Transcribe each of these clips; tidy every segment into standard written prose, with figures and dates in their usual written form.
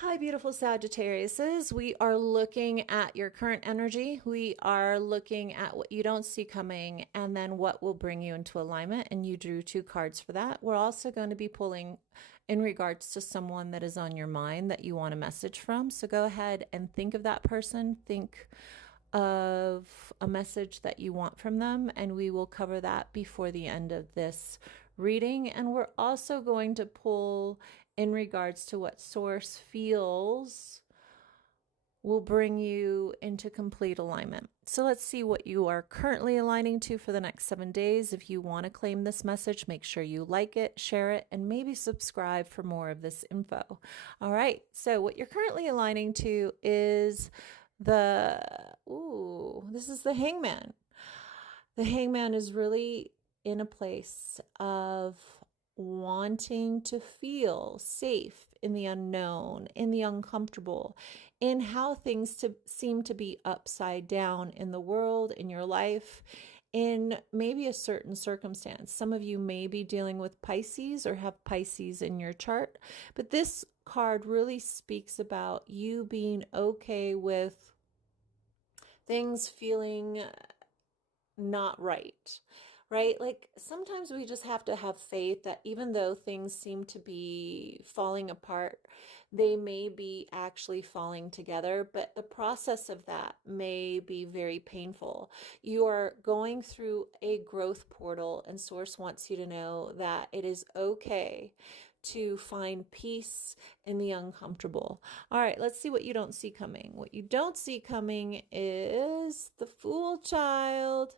Hi, beautiful Sagittariuses. We are looking at your current energy. We are looking at what you don't see coming and then what will bring you into alignment. And you drew two cards for that. We're also going to be pulling in regards to someone that is on your mind that you want a message from. So go ahead and think of that person. Think of a message that you want from them, and we will cover that before the end of this reading. And we're also going to pull in regards to what source feels will bring you into complete alignment. So let's see what you are currently aligning to for the next 7 days. If you want to claim this message, make sure you like it, share it, and maybe subscribe for more of this info. All right, so what you're currently aligning to is this is the Hangman. The Hangman is really in a place of wanting to feel safe in the unknown, in the uncomfortable, in how things seem to be upside down in the world, in your life, in maybe a certain circumstance. Some of you may be dealing with Pisces or have Pisces in your chart, but this card really speaks about you being okay with things feeling not right, right? Like sometimes we just have to have faith that even though things seem to be falling apart, they may be actually falling together, but the process of that may be very painful. You are going through a growth portal, and Source wants you to know that it is okay to find peace in the uncomfortable. All right, let's see what you don't see coming. What you don't see coming is the Fool Child.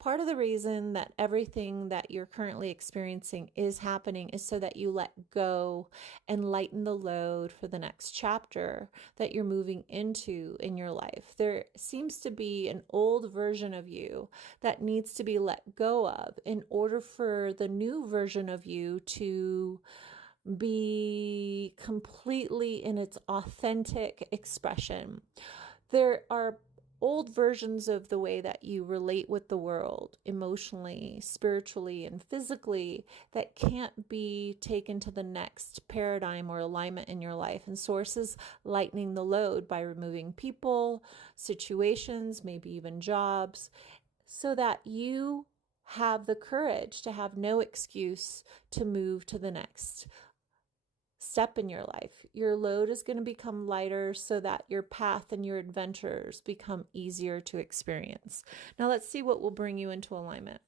Part of the reason that everything that you're currently experiencing is happening is so that you let go and lighten the load for the next chapter that you're moving into in your life. There seems to be an old version of you that needs to be let go of in order for the new version of you to be completely in its authentic expression. There are old versions of the way that you relate with the world emotionally, spiritually, and physically that can't be taken to the next paradigm or alignment in your life. And Source is lightening the load by removing people, situations, maybe even jobs, so that you have the courage to have no excuse to move to the next step in your life. Your load is going to become lighter so that your path and your adventures become easier to experience. Now let's see what will bring you into alignment.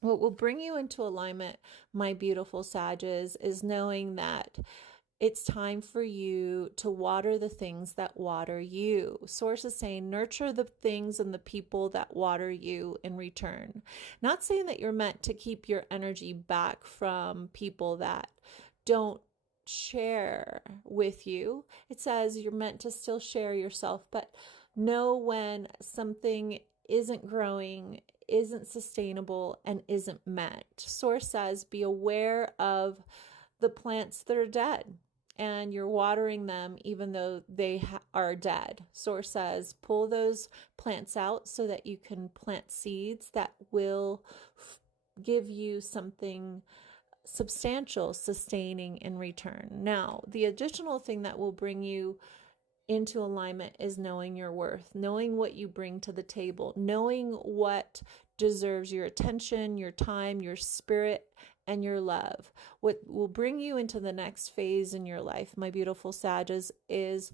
What will bring you into alignment, my beautiful Sages, is knowing that it's time for you to water the things that water you. Source is saying nurture the things and the people that water you in return. Not saying that you're meant to keep your energy back from people that don't share with you. It says you're meant to still share yourself, but know when something isn't growing, isn't sustainable, and isn't met. Source says be aware of the plants that are dead, and you're watering them even though they are dead. Source says pull those plants out so that you can plant seeds that will give you something substantial, sustaining in return. Now, the additional thing that will bring you into alignment is knowing your worth, knowing what you bring to the table, knowing what deserves your attention, your time, your spirit, and your love. What will bring you into the next phase in your life, my beautiful Sages, is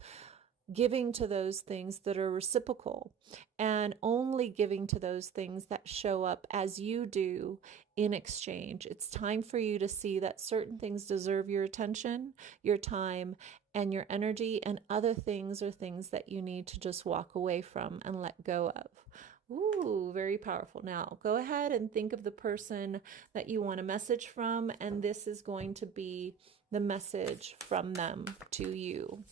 giving to those things that are reciprocal and only giving to those things that show up as you do in exchange. It's time for you to see that certain things deserve your attention, your time, and your energy, and other things are things that you need to just walk away from and let go of. Ooh, very powerful. Now, go ahead and think of the person that you want a message from, and this is going to be the message from them to you.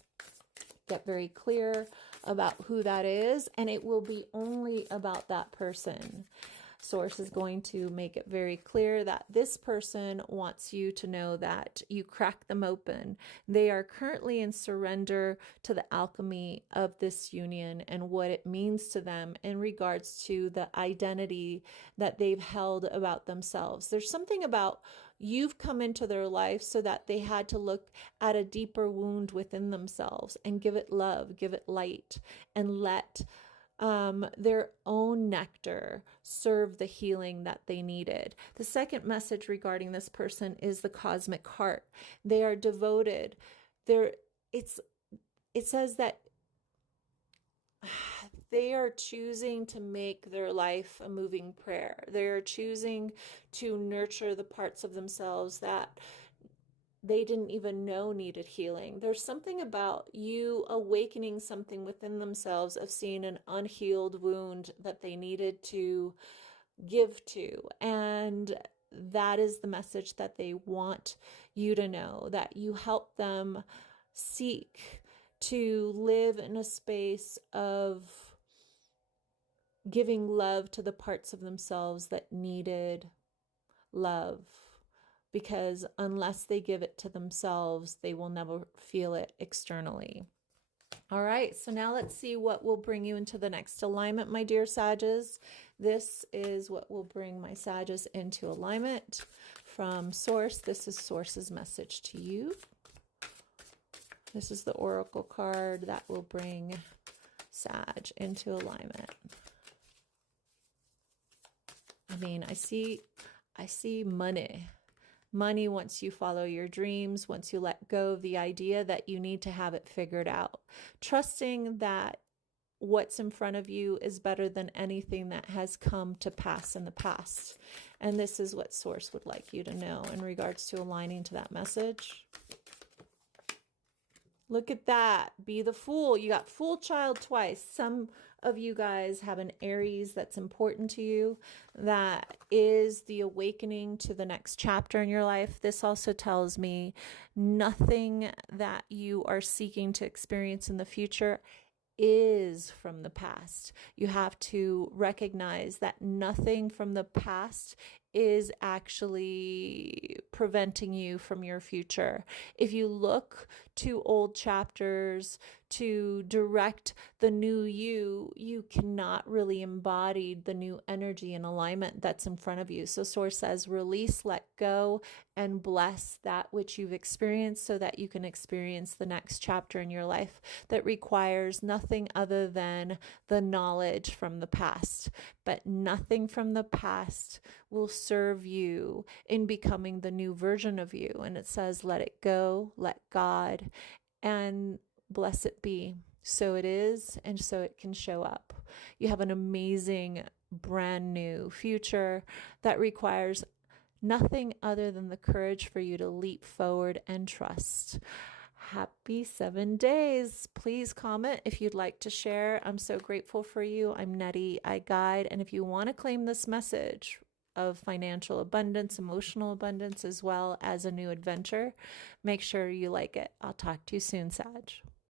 Get very clear about who that is, and it will be only about that person. Source is going to make it very clear that this person wants you to know that you crack them open. They are currently in surrender to the alchemy of this union and what it means to them in regards to the identity that they've held about themselves. There's something about you've come into their life so that they had to look at a deeper wound within themselves and give it love, give it light, and let their own nectar serve the healing that they needed. The second message regarding this person is the cosmic heart. They are devoted. It says that they are choosing to make their life a moving prayer. They are choosing to nurture the parts of themselves that they didn't even know needed healing. There's something about you awakening something within themselves of seeing an unhealed wound that they needed to give to. And that is the message that they want you to know, that you help them seek to live in a space of giving love to the parts of themselves that needed love. Because unless they give it to themselves, they will never feel it externally. All right, so now let's see what will bring you into the next alignment, my dear Sages. This is what will bring my Sages into alignment from Source. This is Source's message to you. This is the Oracle card that will bring Sag into alignment. I mean, I see money. Money once you follow your dreams, once you let go of the idea that you need to have it figured out. Trusting that what's in front of you is better than anything that has come to pass in the past. And this is what Source would like you to know in regards to aligning to that message. Look at that. Be the Fool. You got Fool Child twice. Some of you guys have an Aries that's important to you. That is the awakening to the next chapter in your life. This also tells me nothing that you are seeking to experience in the future is from the past. You have to recognize that nothing from the past is actually preventing you from your future. If you look to old chapters to direct the new you, you cannot really embody the new energy and alignment that's in front of you. So Source says, release, let go, and bless that which you've experienced so that you can experience the next chapter in your life that requires nothing other than the knowledge from the past. But nothing from the past will serve you in becoming the new version of you. And it says, let it go, let God, and bless it be. So it is, and so it can show up. You have an amazing, brand new future that requires nothing other than the courage for you to leap forward and trust. Happy 7 days. Please comment if you'd like to share. I'm so grateful for you. I'm Nery, I guide. And if you want to claim this message of financial abundance, emotional abundance, as well as a new adventure, make sure you like it. I'll talk to you soon, Sag.